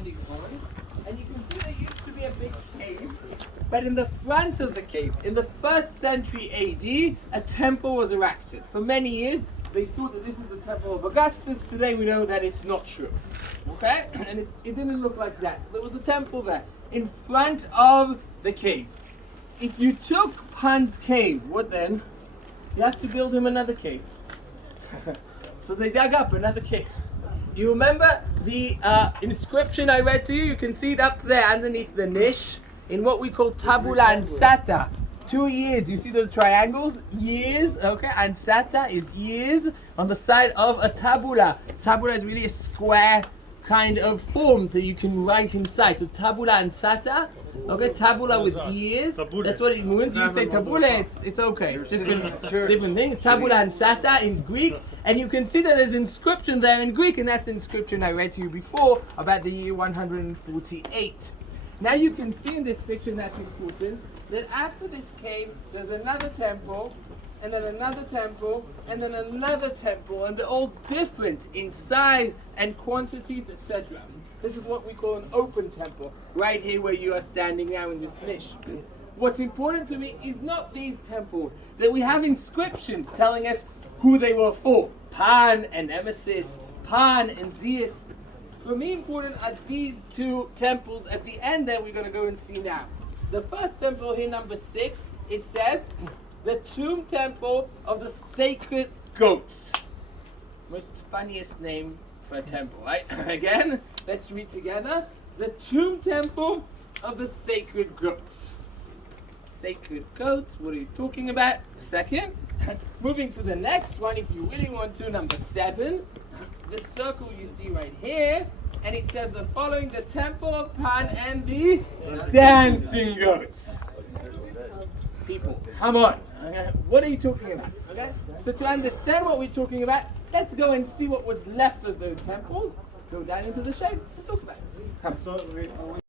standing on. And you can see there used to be a big cave. But in the front of the cave, in the 1st century AD, a temple was erected. For many years, they thought that this is the temple of Augustus. Today we know that it's not true. Okay? And it didn't look like that. There was a temple there, in front of the cave. If you took Pan's cave, what then? You have to build him another cave. So they dug up another cave. You remember the inscription I read to you? You can see it up there underneath the niche in what we call tabula ansata. 2 years. You see those triangles? Years. Okay. Ansata is years on the side of a tabula. Tabula is really a square kind of form that you can write inside. So tabula ansata. Okay, tabula with ears. That's what it means. You say tabula, it's okay. Different thing. Tabula ansata in Greek. And you can see that there's inscription there in Greek, and that's the inscription I read to you before about the year 148. Now you can see in this picture, that's important, that after this cave, there's another temple, and then another temple, and then another temple, and they're all different in size and quantities, etc. This is what we call an open temple, right here where you are standing now in this niche. What's important to me is not these temples, that we have inscriptions telling us who they were for. Pan and Nemesis, Pan and Zeus. For me, important are these 2 temples at the end that we're going to go and see now. The first temple here, number 6, it says, the tomb temple of the sacred goats. Most funniest name for a temple, right? Again, let's read together. The tomb temple of the sacred goats. Sacred goats, what are you talking about? Second, moving to the next one, if you really want to, number 7, the circle you see right here, and it says the following: the temple of Pan and the dancing goats. People, come on. Okay? What are you talking about? Okay? So to understand what we're talking about, let's go and see what was left of those temples. Go down into the shade and talk about it. Come.